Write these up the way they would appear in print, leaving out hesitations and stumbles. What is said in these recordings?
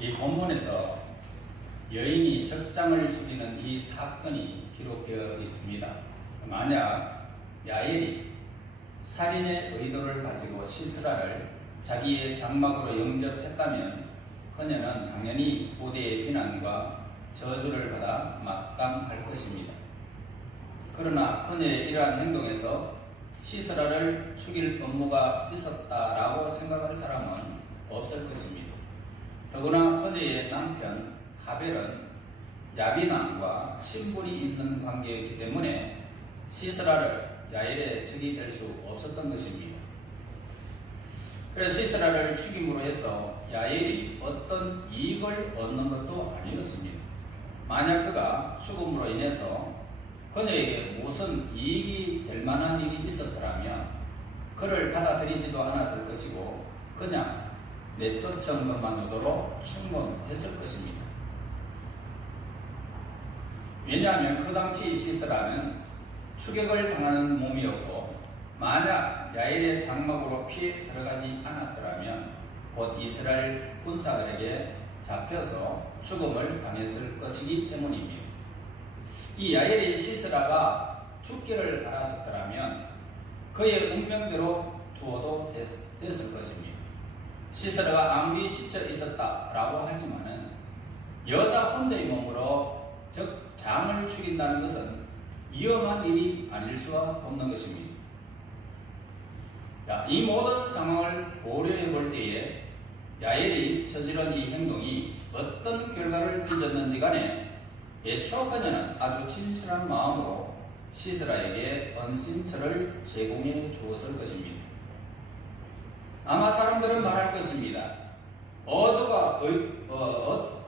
이 본문에서 여인이 적장을 죽이는 이 사건이 기록되어 있습니다. 만약 야엘이 살인의 의도를 가지고 시스라를 자기의 장막으로 영접했다면 그녀는 당연히 후대의 비난과 저주를 받아 마땅할 것입니다. 그러나 그녀의 이러한 행동에서 시스라를 죽일 업무가 있었다라고 생각할 사람은 없을 것입니다. 더구나 그녀의 남편 하벨은 야빈왕과 친분이 있는 관계이기 때문에 시스라를 야엘의 적이 될 수 없었던 것입니다. 그래서 시스라를 죽임으로 해서 야엘이 어떤 이익을 얻는 것도 아니었습니다. 만약 그가 죽음으로 인해서 그녀에게 무슨 이익이 될 만한 일이 있었더라면 그를 받아들이지도 않았을 것이고 그냥 내쫓은 것만으로도 충분했을 것입니다. 왜냐하면 그 당시 시스라는 추격을 당하는 몸이었고 만약 야엘의 장막으로 피해 들어가지 않았더라면 곧 이스라엘 군사들에게 잡혀서 죽음을 당했을 것이기 때문입니다. 이 야엘이 시스라가 죽기를 알았었더라면 그의 운명대로 두어도 됐을 것입니다. 시스라가 아무리 지쳐 있었다라고 하지만은 여자 혼자의 몸으로 즉 장을 죽인다는 것은 위험한 일이 아닐 수가 없는 것입니다. 이 모든 상황을 고려해 볼 때에 야엘이 저지른 이 행동이 어떤 결과를 빚었는지 간에 애초 그녀는 아주 진실한 마음으로 시스라에게 헌신처를 제공해 주었을 것입니다. 아마 사람들은 말할 것입니다. 어두가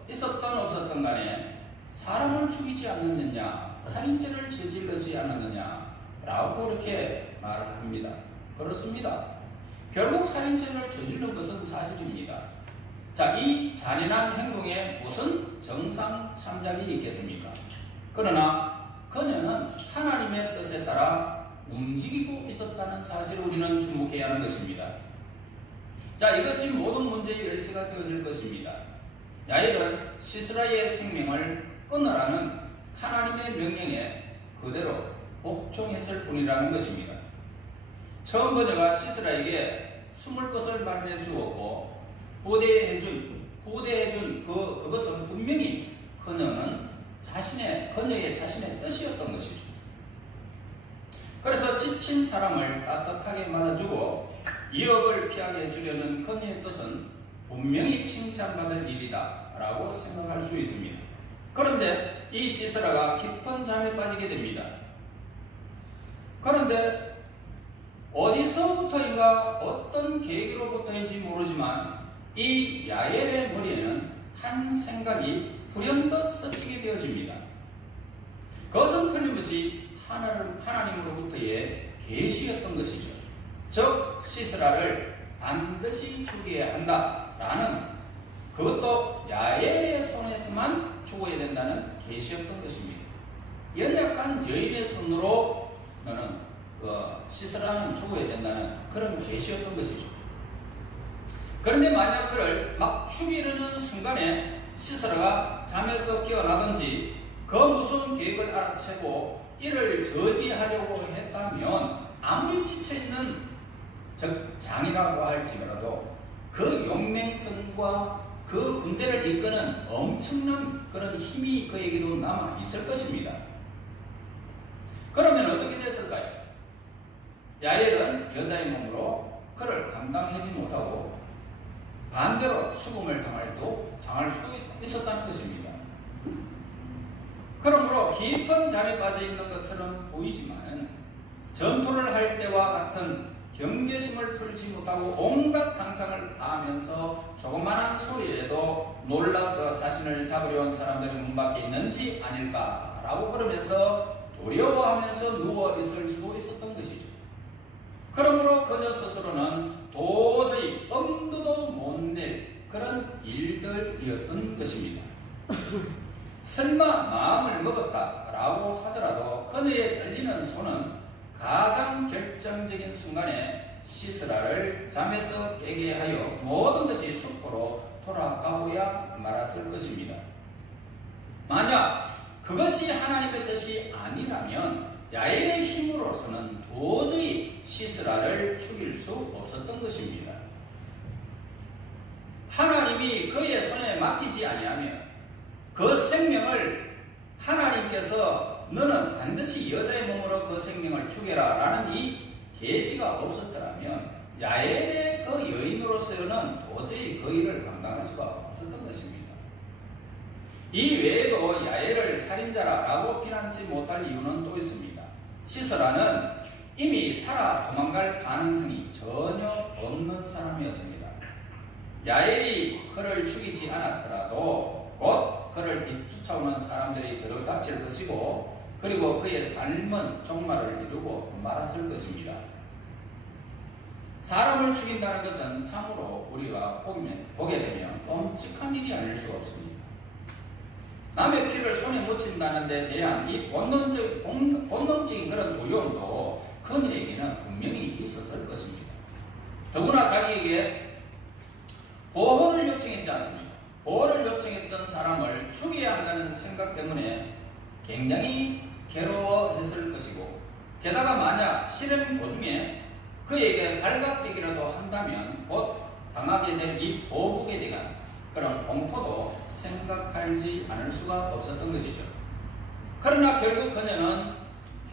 있었던 없었던 간에 사람을 죽이지 않느냐, 살인죄를 저지르지 않았느냐 라고 그렇게 말을 합니다. 그렇습니다. 결국 살인죄를 저지른 것은 사실입니다. 자, 이 잔인한 행동에 무슨 정상 참작이 있겠습니까? 그러나 그녀는 하나님의 뜻에 따라 움직이고 있었다는 사실을 우리는 주목해야 하는 것입니다. 자, 이것이 모든 문제의 열쇠가 되어질 것입니다. 야엘은 시스라의 생명을 끊으라는 하나님의 명령에 그대로 복종했을 뿐이라는 것입니다. 처음 그녀가 시스라에게 숨을 것을 마련해 주었고 후대해준 그것은 분명히 그녀의 자신의 뜻이었던 것이죠. 그래서 지친 사람을 따뜻하게 맞아주고 위협을 피하게 해주려는 그녀의 뜻은 분명히 칭찬받을 일이다 라고 생각할 수 있습니다. 그런데 이 시스라가 깊은 잠에 빠지게 됩니다. 그런데 어디서부터인가 어떤 계기로부터인지 모르지만 이 야엘의 머리에는 한 생각이 불현듯 스치게 되어집니다. 그것은 틀림없이 하나님으로부터의 계시였던 것이죠. 즉 시스라를 반드시 죽여야 한다라는, 그것도 야엘의 손에서만 죽어야 된다는 계시였던 것입니다. 연약한 여인의 손으로 너는 시스라는 죽어야 된다는 그런 계시였던 것이죠. 그런데 만약 그를 막 죽이려는 순간에 시스라가 잠에서 깨어나든지 그 무슨 계획을 알아채고 이를 저지하려고 했다면 아무리 지쳐있는 즉 장이라고 할지라도 그 용맹성과 그 군대를 이끄는 엄청난 그런 힘이 그에게도 남아 있을 것입니다. 그러면 어떻게 됐을까요? 야엘은 여자의 몸으로 그를 감당하지 못하고 반대로 죽음을 당할 수도 있었다는 것입니다. 그러므로 깊은 잠에 빠져 있는 것처럼 보이지만 전투를 할 때와 같은 경계심을 풀지 못하고 온갖 상상을 하면서 조그마한 소리에도 놀라서 자신을 잡으려 온 사람들이 문 밖에 있는지 아닐까라고 그러면서 두려워하면서 누워 있을 수도 있었던 것이죠. 그러므로 그녀 스스로는 도저히 엄두도 못 낼 그런 일들이었던 것입니다. 설마 마음을 먹었다라고 하더라도 그녀의 떨리는 손은 가장 결정적인 순간에 시스라를 잠에서 깨게 하여 모든 것이 수포로 돌아가고야 말았을 것입니다. 만약 그것이 하나님의 뜻이 아니라면 야엘의 힘으로서는 도저히 시스라를 죽일 수 없었던 것입니다. 하나님이 그의 손에 맡기지 아니하면 그 생명을 하나님께서 너는 반드시 여자의 몸으로 그 생명을 죽여라 라는 이 계시가 없었더라면 야엘의 그 여인으로서는 도저히 그 일을 감당할 수가 없었던 것입니다. 이 외에도 야엘을 살인자라고 비난하지 못할 이유는 또 있습니다. 시스라는 이미 살아 도망갈 가능성이 전혀 없는 사람이었습니다. 야엘이 그를 죽이지 않았더라도 곧 그를 뒤쫓아오는 사람들이 들어닥칠 것이고 그리고 그의 삶은 종말을 이루고 말았을 것입니다. 사람을 죽인다는 것은 참으로 우리가 보게 되면 끔찍한 일이 아닐 수가 없습니다. 남의 피를 손에 묻힌다는 데 대한 이 본능적인 그런 두려움도 그들에게는 분명히 있었을 것입니다. 더구나 자기에게 보호를 요청했지 않습니까? 보호를 요청했던 사람을 죽여야 한다는 생각 때문에 굉장히 괴로워했을 것이고 게다가 만약 실행 도중에 그에게 발각되기라도 한다면 곧 당하게 될 이 보복에 대한 그런 공포도 생각하지 않을 수가 없었던 것이죠. 그러나 결국 그녀는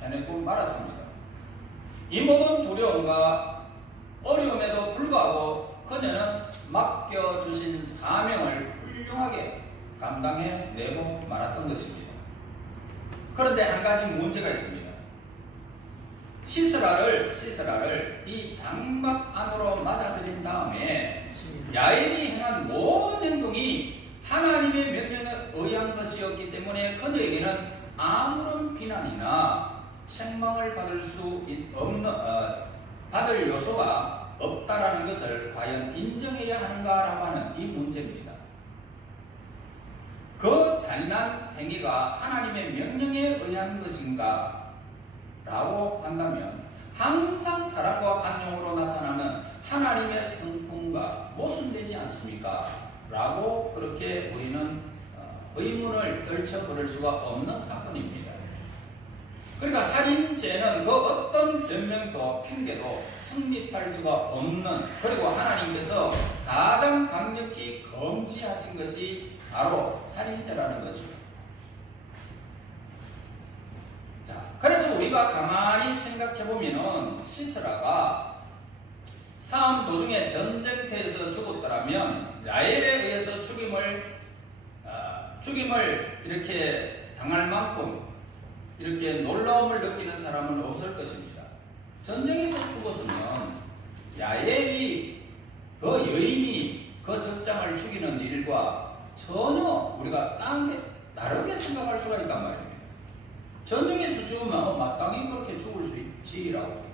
해내고 말았습니다. 이 모든 두려움과 어려움에도 불구하고 그녀는 맡겨주신 사명을 훌륭하게 감당해내고 말았던 것입니다. 그런데 한 가지 문제가 있습니다. 시스라를 이 장막 안으로 맞아들인 다음에 야엘이 행한 모든 행동이 하나님의 명령에 의한 것이었기 때문에 그녀에게는 아무런 비난이나 책망을 받을 요소가 없다라는 것을 과연 인정해야 하는가라고 하는 이 문제입니다. 그 잔인한 행위가 하나님의 명령에 의한 것인가? 라고 한다면 항상 사랑과 간용으로 나타나는 하나님의 성품과 모순되지 않습니까? 라고 그렇게 우리는 의문을 떨쳐버릴 수가 없는 사건입니다. 그러니까 살인죄는 그 어떤 변명도 핑계도 성립할 수가 없는, 그리고 하나님께서 가장 강력히 금지하신 것이 바로 살인죄라는 거죠. 그래서 우리가 가만히 생각해보면 시스라가 싸움 도중에 전쟁터에서 죽었더라면 야엘에 의해서 죽임을 이렇게 당할 만큼 이렇게 놀라움을 느끼는 사람은 없을 것입니다. 전쟁에서 죽었으면 야엘이 그 여인이 그 적장을 죽이는 일과 전혀 우리가 다르게 생각할 수가 있단 말입니다. 전쟁에서 죽으면 마땅히 그렇게 죽을 수 있지라고.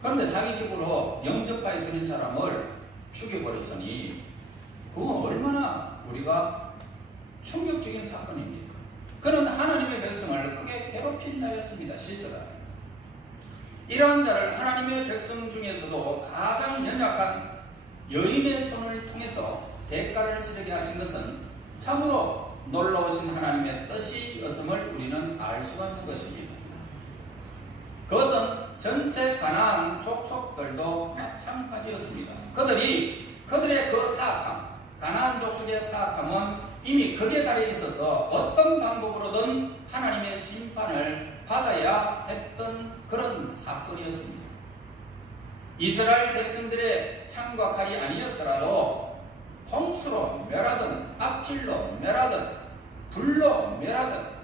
그런데 자기 집으로 영접하에 드는 사람을 죽여버렸으니 그건 얼마나 우리가 충격적인 사건입니까? 그는 하나님의 백성을 크게 괴롭힌 자였습니다. 시스라. 이러한 자를 하나님의 백성 중에서도 가장 연약한 여인의 손을 통해서 대가를 치르게 하신 것은 참으로 놀라우신 하나님의 뜻이었음을 우리는 알 수가 있는 것입니다. 그것은 전체 가나안 족속들도 마찬가지였습니다. 그들의 그 사악함, 가나안 족속의 사악함은 이미 극에 달해 있어서 어떤 방법으로든 하나님의 심판을 받아야 했던 그런 사건이었습니다. 이스라엘 백성들의 창과 칼이 아니었더라도 홍수로 멸하든 악길로 멸하든 불로 멸하든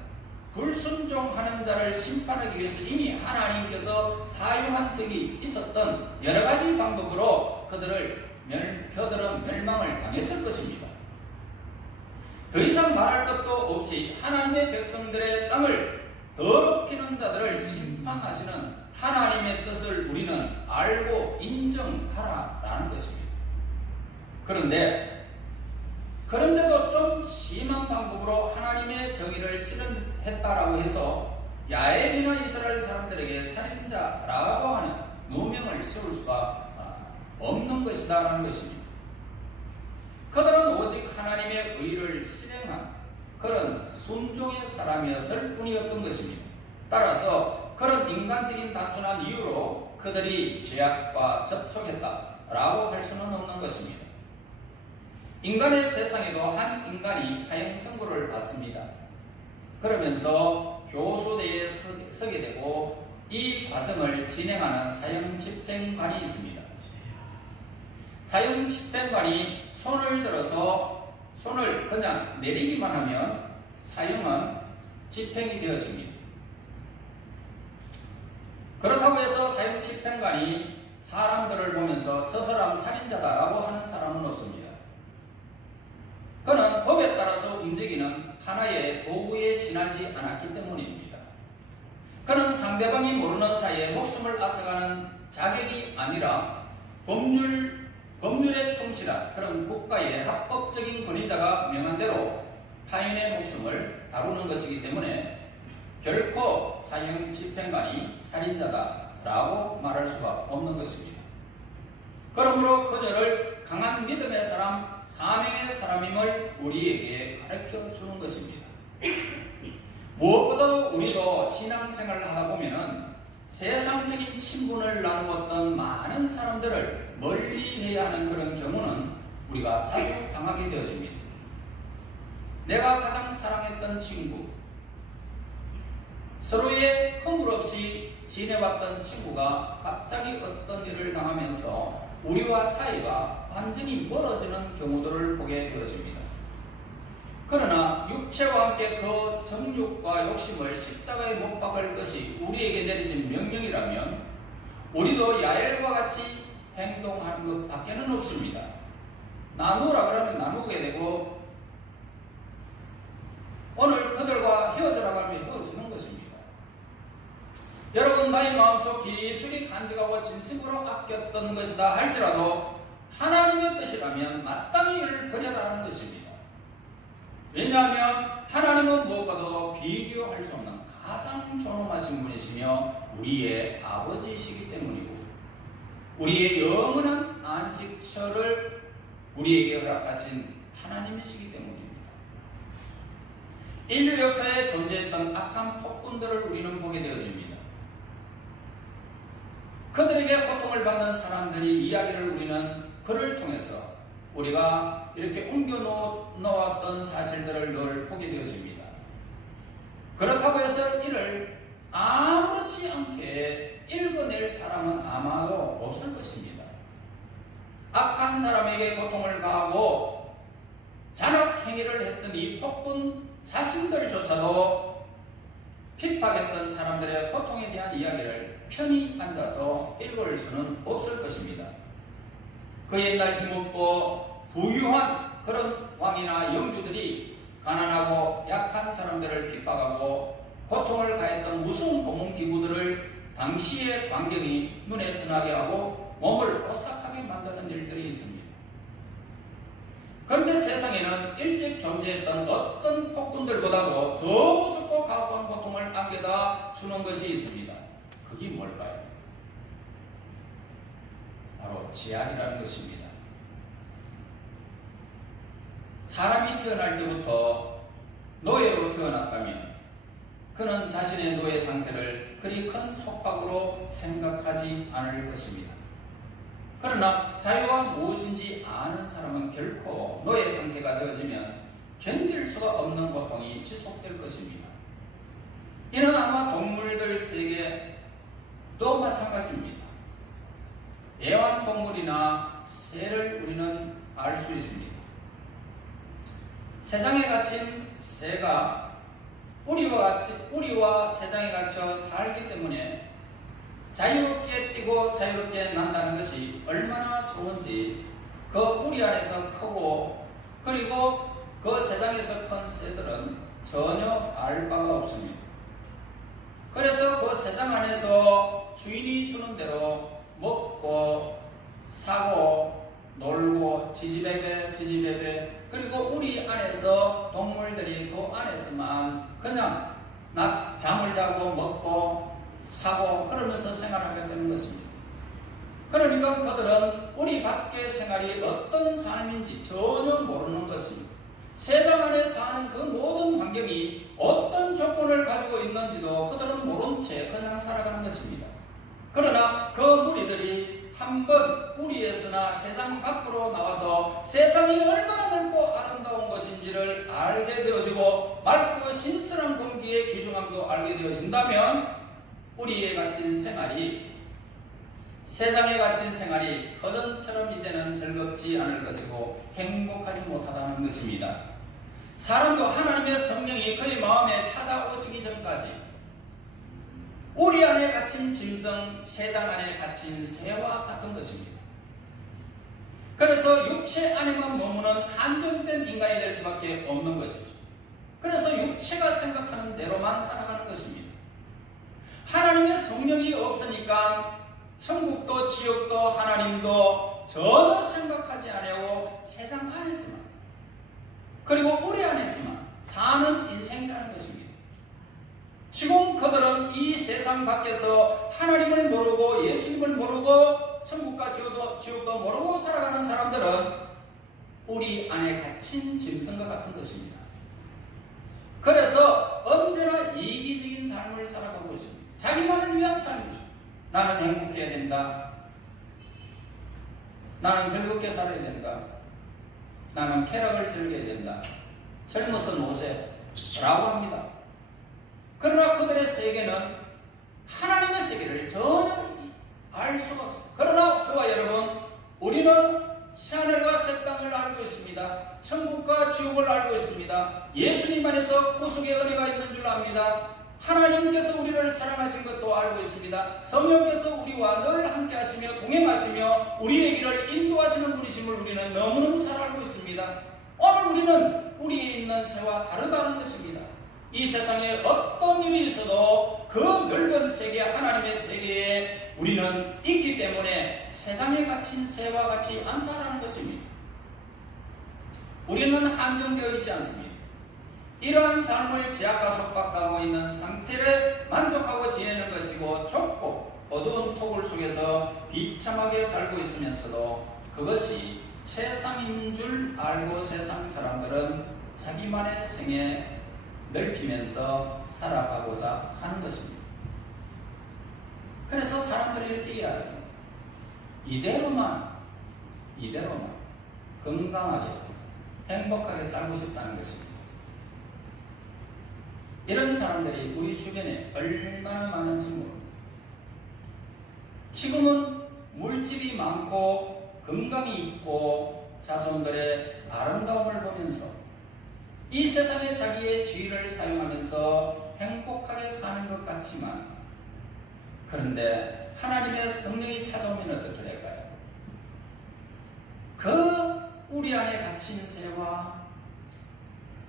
불순종하는 자를 심판하기 위해서 이미 하나님께서 사용한 적이 있었던 여러 가지 방법으로 그들은 멸망을 당했을 것입니다. 더 이상 말할 것도 없이 하나님의 백성들의 땅을 더럽히는 자들을 심판하시는 하나님의 뜻을 우리는 알고 인정하라라는 것입니다. 그런데도 좀 심한 방법으로 하나님의 정의를 실현했다라고 해서 야엘이나 이스라엘 사람들에게 살인자라고 하는 누명을 세울 수가 없는 것이다라는 것입니다. 그들은 오직 하나님의 의를 실행한 그런 순종의 사람이었을 뿐이었던 것입니다. 따라서 그런 인간적인 단순한 이유로 그들이 죄악과 접촉했다라고 할 수는 없는 것입니다. 인간의 세상에도 한 인간이 사형 선고를 받습니다. 그러면서 교수대에 서게 되고 이 과정을 진행하는 사형 집행관이 있습니다. 사형 집행관이 손을 들어서 손을 그냥 내리기만 하면 사형은 집행이 되어집니다. 그렇다고 해서 사형 집행관이 사람들을 보면서 저 사람 살인자다라고 하는 사람은 없습니다. 그는 법에 따라서 움직이는 하나의 도구에 지나지 않았기 때문입니다. 그는 상대방이 모르는 사이에 목숨을 앗아가는 자격이 아니라 법률에 충실한 그런 국가의 합법적인 권위자가 명한 대로 타인의 목숨을 다루는 것이기 때문에 결코 사형 집행관이 살인자다라고 말할 수가 없는 것입니다. 그러므로 그녀를 강한 믿음의 사람, 사명의 사람임을 우리에게 가르쳐 주는 것입니다. 무엇보다도 우리도 신앙생활을 하다 보면은 세상적인 친분을 나누었던 많은 사람들을 멀리해야 하는 그런 경우는 우리가 자주 당하게 되어집니다. 내가 가장 사랑했던 친구, 서로의 허물 없이 지내왔던 친구가 갑자기 어떤 일을 당하면서 우리와 사이가 완전히 멀어지는 경우들을 보게 되어집니다. 그러나 육체와 함께 그 정욕과 욕심을 십자가에 못 박을 것이 우리에게 내려진 명령이라면 우리도 야엘과 같이 행동하는 것 밖에는 없습니다. 나누라 그러면 나누게 되고 오늘 그들과 헤어지라고 하면 헤어지는 것입니다. 여러분, 나의 마음속 깊숙이 간직하고 진심으로 아꼈던 것이다 할지라도 하나님의 뜻이라면 마땅히 이를 버려라는 것입니다. 왜냐하면 하나님은 무엇과도 비교할 수 없는 가장 존엄하신 분이시며 우리의 아버지이시기 때문이고 우리의 영원한 안식처를 우리에게 허락하신 하나님이시기 때문입니다. 인류 역사에 존재했던 악한 폭군들을 우리는 보게 되어집니다. 그들에게 고통을 받는 사람들의 이야기를 우리는 그를 통해서 우리가 이렇게 옮겨 놓았던 사실들을 늘 보게 되어집니다. 그렇다고 해서 이를 아무렇지 않게 읽어낼 사람은 아마도 없을 것입니다. 악한 사람에게 고통을 가하고 잔악 행위를 했던 이 폭군 자신들조차도 핍박했던 사람들의 고통에 대한 이야기를 편히 앉아서 읽을 수는 없을 것입니다. 그 옛날 힘없고 부유한 그런 왕이나 영주들이 가난하고 약한 사람들을 핍박하고 고통을 가했던 무서운 고문기구들을 당시의 광경이 눈에 선하게 하고 몸을 오싹하게 만드는 일들이 있습니다. 그런데 세상에는 일찍 존재했던 어떤 폭군들보다도 더 무섭고 가혹한 고통을 안겨다 주는 것이 있습니다. 그게 뭘까요? 바로 죄악이라는 것입니다. 사람이 태어날 때부터 노예로 태어났다면 그는 자신의 노예 상태를 그리 큰 속박으로 생각하지 않을 것입니다. 그러나 자유가 무엇인지 아는 사람은 결코 노예 상태가 되어지면 견딜 수가 없는 고통이 지속될 것입니다. 이는 아마 동물들 세계도 마찬가지입니다. 애완동물이나 새를 우리는 알 수 있습니다. 새장에 갇힌 새가 우리와 새장에 갇혀 살기 때문에 자유롭게 뛰고 자유롭게 난다는 것이 얼마나 좋은지 그 우리 안에서 크고 그리고 그 새장에서 큰 새들은 전혀 알 바가 없습니다. 그래서 그 새장 안에서 주인이 주는 대로 먹고 사고 놀고 지지배배 그리고 우리 안에서 동물들이 그 안에서만 그냥 잠을 자고 먹고 사고 그러면서 생활하게 되는 것입니다. 그러니까 그들은 우리 밖의 생활이 어떤 삶인지 전혀 모르는 것입니다. 세상 안에 사는 그 모든 환경이 어떤 조건을 가지고 있는지도 그들은 모른 채 그냥 살아가는 것입니다. 그러나 그 무리들이 한번 우리에서나 세상 밖으로 나와서 세상이 얼마나 넓고 아름다운 것인지를 알게 되어지고 맑고 신선한 공기의 귀중함도 알게 되어진다면 우리의 갇힌 생활이, 세상에 갇힌 생활이 허전처럼 이제는 즐겁지 않을 것이고 행복하지 못하다는 것입니다. 사람도 하나님의 성령이 그의 마음에 찾아오시기 전까지 우리 안에 갇힌 짐승, 세상 안에 갇힌 새와 같은 것입니다. 그래서 육체 안에만 머무는 한정된 인간이 될 수밖에 없는 것이죠. 그래서 육체가 생각하는 대로만 살아가는 것입니다. 하나님의 성령이 없으니까 천국도 지옥도 하나님도 전혀 생각하지 않고 세상 안에서만, 그리고 우리 안에서만 사는 인생이라는 것입니다. 지금 그들은 이 세상 밖에서 하나님을 모르고 예수님을 모르고 천국과 지옥도 모르고 살아가는 사람들은 우리 안에 갇힌 짐승과 같은 것입니다. 그래서 언제나 이기적인 삶을 살아가고 있습니다. 자기만을 위한 삶이죠. 나는 행복해야 된다. 나는 즐겁게 살아야 된다. 나는 쾌락을 즐겨야 된다. 젊어서 노세 라고 합니다. 그러나 그들의 세계는 하나님의 세계를 전혀 알 수가 없습니다. 그러나 저와 여러분, 우리는 새하늘과 새 땅을 알고 있습니다. 천국과 지옥을 알고 있습니다. 예수님 안에서 구속의 은혜가 있는 줄 압니다. 하나님께서 우리를 사랑하신 것도 알고 있습니다. 성령께서 우리와 늘 함께 하시며 동행하시며 우리의 길을 인도하시는 분이심을 우리는 너무너무 잘 알고 있습니다. 오늘 우리는 우리에 있는 새와 다르다는 것입니다. 이 세상에 어떤 일이 있어도 그 넓은 세계, 하나님의 세계에 우리는 있기 때문에 세상에 갇힌 새와 같지 않다는 것입니다. 우리는 한정되어 있지 않습니다. 이러한 삶을 제약과 속박하고 있는 상태를 만족하고 지내는 것이고, 좁고 어두운 토굴 속에서 비참하게 살고 있으면서도 그것이 최상인 줄 알고 세상 사람들은 자기만의 생에 넓히면서 살아가고자 하는 것입니다. 그래서 사람들이 이렇게 이야기해요. 이대로만 건강하게 행복하게 살고 싶다는 것입니다. 이런 사람들이 우리 주변에 얼마나 많은지 모릅니다. 지금은 물질이 많고 건강이 있고 자손들의 아름다움을 보면서 이 세상에 자기의 지위를 사용하면서 행복하게 사는 것 같지만, 그런데 하나님의 성령이 찾아오면 어떻게 될까요? 그 우리 안에 갇힌 새와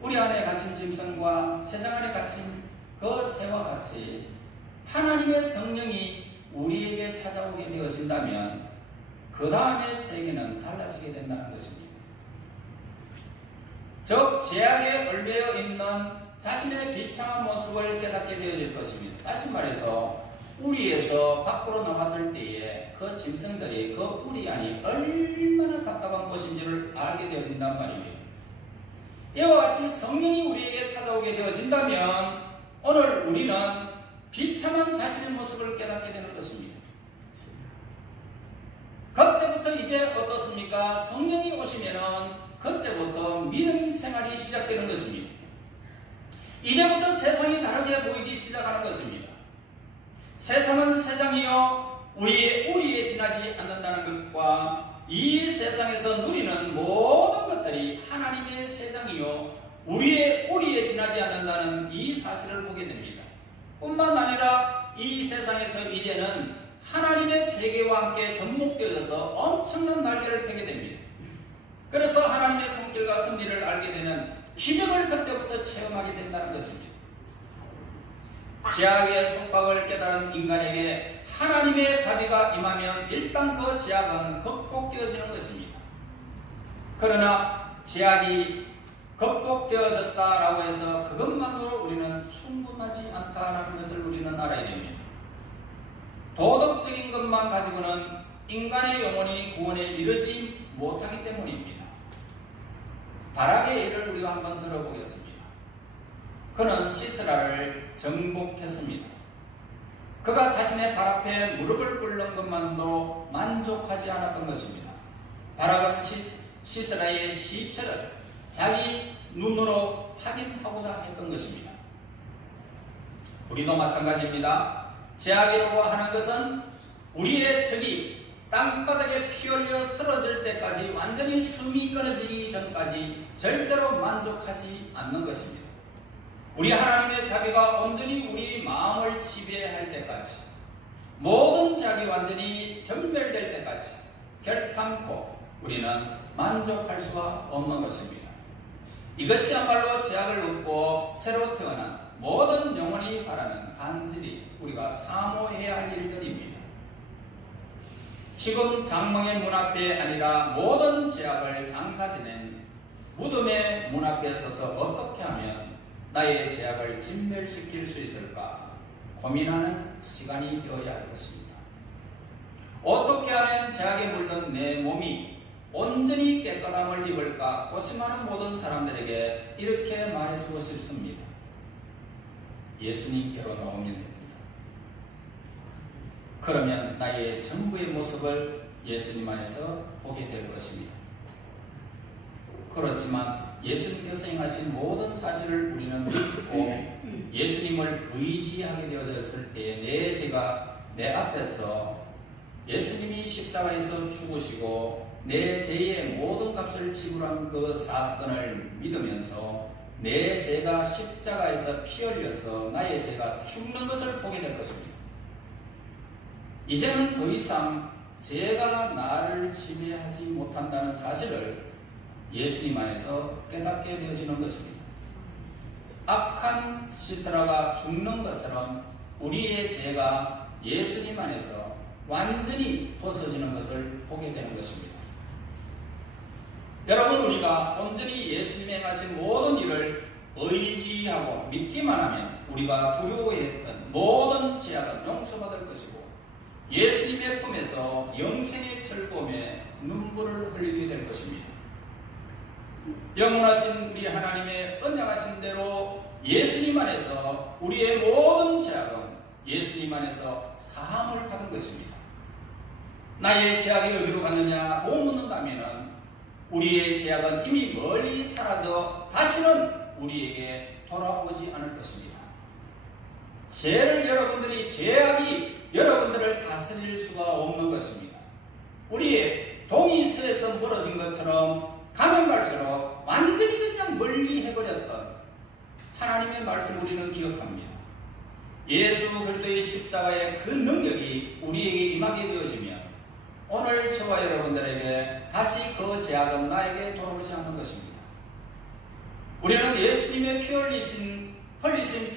우리 안에 갇힌 짐승과 세상 안에 갇힌 그 새와 같이 하나님의 성령이 우리에게 찾아오게 되어진다면 그 다음의 세계는 달라지게 된다는 것입니다. 즉 죄악에 얼매여 있는 자신의 비참한 모습을 깨닫게 되어질 것입니다. 다시 말해서 우리에서 밖으로 나왔을 때에 그 짐승들이 그 우리 안이 얼마나 답답한 것인지를 알게 되어진단 말입니다. 이와 같이 성령이 우리에게 찾아오게 되어진다면 오늘 우리는 비참한 자신의 모습을 깨닫게 되는 것입니다. 그때부터 이제 어떻습니까? 성령이 오시면은 그때부터 믿음 생활이 시작되는 것입니다. 이제부터 세상이 다르게 보이기 시작하는 것입니다. 세상은 세상이요 우리에 지나지 않는다는 것과 이 세상에서 누리는 모든 것들이 하나님의 세상이요 우리에 지나지 않는다는 이 사실을 보게 됩니다. 뿐만 아니라 이 세상에서 이제는 하나님의 세계와 함께 접목되어서 엄청난 날개를 펴게 됩니다. 그래서 하나님의 성질과 섭리를 알게 되는 기적을 그때부터 체험하게 된다는 것입니다. 죄악의 속박을 깨달은 인간에게 하나님의 자비가 임하면 일단 그 죄악은 극복되어지는 것입니다. 그러나 죄악이 극복되어졌다라고 해서 그것만으로 우리는 충분하지 않다는 것을 우리는 알아야 됩니다. 도덕적인 것만 가지고는 인간의 영혼이 구원에 이르지 못하기 때문입니다. 바락의 일을 우리가 한번 들어보겠습니다. 그는 시스라를 정복했습니다. 그가 자신의 발 앞에 무릎을 꿇는 것만으로 만족하지 않았던 것입니다. 바락은 시스라의 시체를 자기 눈으로 확인하고자 했던 것입니다. 우리도 마찬가지입니다. 제약이라고 하는 것은 우리의 적이 땅바닥에 피 흘려 쓰러질 때까지 완전히 숨이 끊어지기 전까지 절대로 만족하지 않는 것입니다. 우리 하나님의 자비가 온전히 우리 마음을 지배할 때까지, 모든 제약이 완전히 전멸될 때까지 결탄코 우리는 만족할 수가 없는 것입니다. 이것이야말로 제약을 얻고 새로 태어난 모든 영혼이 바라는 간절히 우리가 사모해야 할 일들입니다. 지금 장막의 문 앞에 아니라 모든 제약을 장사 지낸 무덤의 문 앞에 서서 어떻게 하면 나의 제약을 진멸시킬 수 있을까 고민하는 시간이 되어야 할 것입니다. 어떻게 하면 제약에 물든 내 몸이 온전히 깨끗함을 입을까 고심하는 모든 사람들에게 이렇게 말해주고 싶습니다. 예수님께로 나오면 됩니다. 그러면 나의 전부의 모습을 예수님 안에서 보게 될 것입니다. 그렇지만 예수님께서 행하신 모든 사실을 우리는 믿고 예수님을 의지하게 되어졌을 때에 내 죄가 내 앞에서 예수님이 십자가에서 죽으시고 내 죄의 모든 값을 지불한 그 사건을 믿으면서 내 죄가 십자가에서 피 흘려서 나의 죄가 죽는 것을 보게 될 것입니다. 이제는 더 이상 죄가 나를 지배하지 못한다는 사실을 예수님 안에서 깨닫게 되어지는 것입니다. 악한 시스라가 죽는 것처럼 우리의 죄가 예수님 안에서 완전히 벗어지는 것을 보게 되는 것입니다. 여러분, 우리가 온전히 예수님이 행하신 모든 일을 의지하고 믿기만 하면 우리가 두려워했던 모든 죄악은 용서받을 것이고 예수님의 품에서 영생의 즐거움에 눈물을 흘리게 될 것입니다. 영원하신 우리 하나님의 언약하신 대로 예수님 안에서 우리의 모든 죄악은 예수님 안에서 사함을 받은 것입니다. 나의 죄악이 어디로 갔느냐고 묻는다면 우리의 죄악은 이미 멀리 사라져 다시는 우리에게 돌아오지 않을 것입니다. 죄악이 여러분들을 다스릴 수가 없는 것입니다. 우리의 동이서에서 멀어진 것처럼 가면 갈수록 완전히 그냥 멀리 해버렸던 하나님의 말씀 우리는 기억합니다. 예수 그리스도의 십자가의 그 능력이 우리에게 임하게 되어지면 오늘 저와 여러분들에게 다시 그 죄악은 나에게 돌아오지 않는 것입니다. 우리는 예수님의 피 흘리신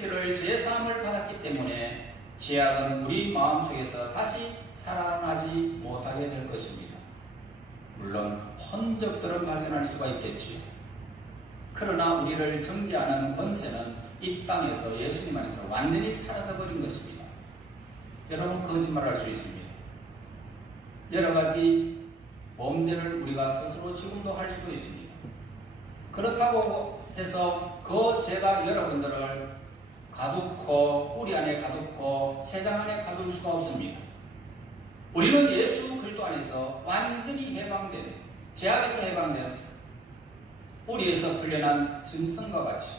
피를 제사함을 받았기 때문에 죄악은 우리 마음속에서 다시 살아나지 못하게 될 것입니다. 물론 흔적들은 발견할 수가 있겠지요. 그러나 우리를 정죄하는 권세는 이 땅에서 예수님 안에서 완전히 사라져버린 것입니다. 여러분, 거짓말할 수 있습니다. 여러 가지 범죄를 우리가 스스로 지금도 할 수도 있습니다. 그렇다고 해서 그 죄가 여러분들을 가두고 뿌리 안에 가두고 세상 안에 가둘 수가 없습니다. 우리는 예수 그리스도 안에서 완전히 해방된, 죄악에서 해방된 뿌리에서 풀려난 짐승과 같이,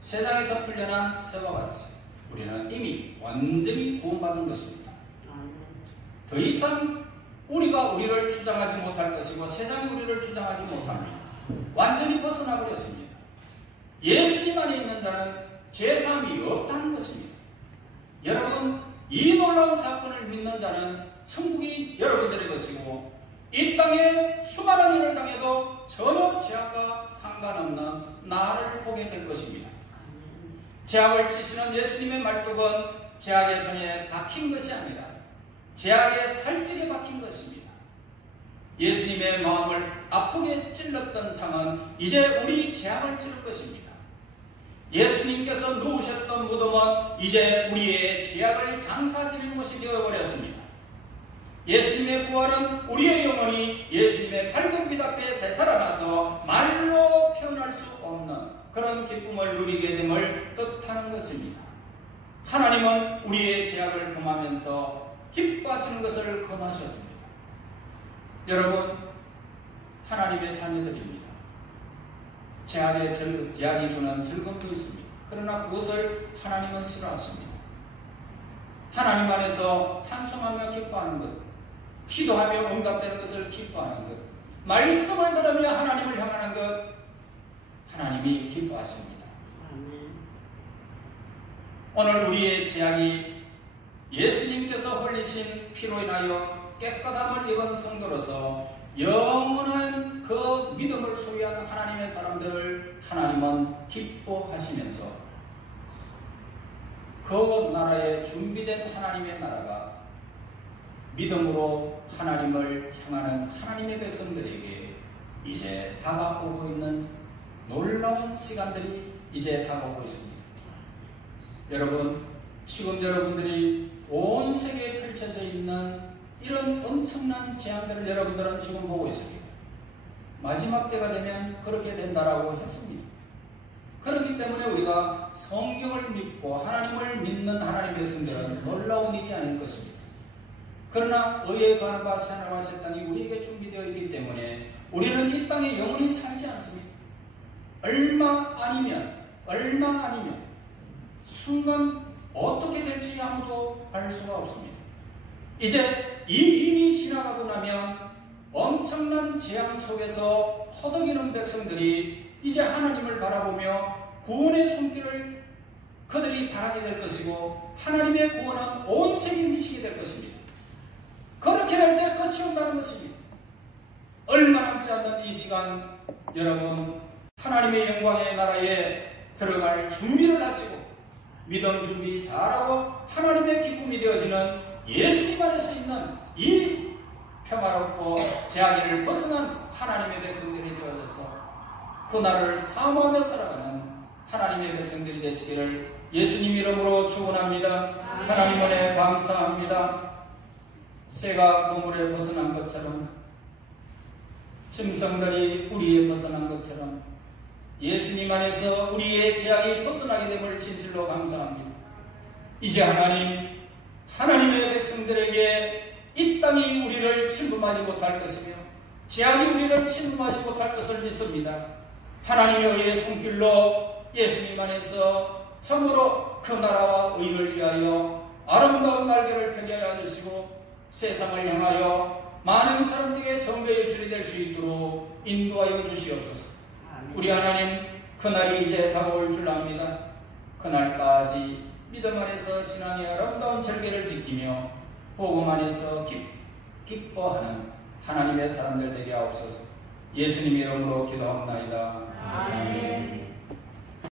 세상에서 풀려난 새와 같이 우리는 이미 완전히 구원받은 것입니다. 더 이상 우리를 주장하지 못할 것이고 세상이 우리를 주장하지 못합니다. 완전히 벗어나 버렸습니다. 예수님 안에 있는 자는 죄사함이 없다는 것입니다. 여러분, 이 놀라운 사건을 믿는 자는 천국이 여러분들의 것이고 이 땅에 수많은 일을 당해도 전혀 죄악과 상관없는 나를 보게 될 것입니다. 죄악을 치시는 예수님의 말뚝은 죄악의 손에 박힌 것이 아니라 죄악의 살찔에 박힌 것입니다. 예수님의 마음을 아프게 찔렀던 창은 이제 우리 죄악을 찌를 것입니다. 예수님께서 누우셨던 무덤은 이제 우리의 죄악을 장사지는 곳이 되어버렸습니다. 예수님의 부활은 우리의 영혼이 예수님의 발급빛 앞에 되살아나서 말로 표현할 수 없는 그런 기쁨을 누리게 됨을 뜻하는 것입니다. 하나님은 우리의 죄악을 범하면서 기뻐하시는 것을 권하셨습니다. 여러분, 하나님의 자녀들입니다. 죄악이 주는 즐거움도 있습니다. 그러나 그것을 하나님은 싫어하십니다. 하나님 안에서 찬송하며 기뻐하는 것, 기도하며 응답되는 것을 기뻐하는 것, 말씀을 들으며 하나님을 향하는 것, 하나님이 기뻐하십니다. 오늘 우리의 죄악이 예수님께서 흘리신 피로 인하여 깨끗함을 입은 성도로서 영원한 그 믿음을 소유한 하나님의 사람들을 하나님은 기뻐하시면서 그 나라에 준비된 하나님의 나라가 믿음으로 하나님을 향하는 하나님의 백성들에게 이제 다가오고 있는 놀라운 시간들이 이제 다가오고 있습니다. 여러분, 지금 여러분들이 온 세계에 펼쳐져 있는 이런 엄청난 재앙들을 여러분들은 지금 보고 있습니다. 마지막 때가 되면 그렇게 된다라고 했습니다. 그렇기 때문에 우리가 성경을 믿고 하나님을 믿는 하나님의 백성들은 놀라운 일이 아닐 것입니다. 그러나 의에 관한 바 하나님과 새 땅이 우리에게 준비되어 있기 때문에 우리는 이 땅에 영원히 살지 않습니다. 얼마 아니면 순간 어떻게 될지 아무도 알 수가 없습니다. 이제 이 일이 지나가고 나면 엄청난 재앙 속에서 허덕이는 백성들이 이제 하나님을 바라보며 구원의 손길을 그들이 바라게 될 것이고 하나님의 구원은 온 세계에 미치게 될 것입니다. 그렇게 될 때 끝이 온다는 것입니다. 얼마 남지 않는 이 시간 여러분 하나님의 영광의 나라에 들어갈 준비를 하시고 믿음 준비 잘하고 하나님의 기쁨이 되어지는 예수님 안에서 있는 이 평화롭고 죄악을 벗어난 하나님의 백성들이 되어져서 그 나라를 사모하며 살아가는 하나님의 백성들이 되시기를 예수님 이름으로 축원합니다. 하나님 은혜 감사합니다. 새가 그물에 벗어난 것처럼 짐승들이 우리에 벗어난 것처럼 예수님 안에서 우리의 죄악이 벗어나게 됨을 진실로 감사합니다. 이제 하나님의 백성들에게 이 땅이 우리를 침범하지 못할 것이며 죄악이 우리를 침범하지 못할 것을 믿습니다. 하나님의 의의 손길로 예수님 안에서 참으로 그 나라와 의를 위하여 아름다운 날개를 펴게 하여 주시고 세상을 향하여 많은 사람들에게 정죄의 입술이 될 수 있도록 인도하여 주시옵소서. 우리 하나님, 그날이 이제 다가올 줄 압니다. 그날까지 믿음 안에서 신앙의 아름다운 절개를 지키며 복음 안에서 기뻐하는 하나님의 사람들 되게 하옵소서. 예수님 이름으로 기도합니다. 아멘.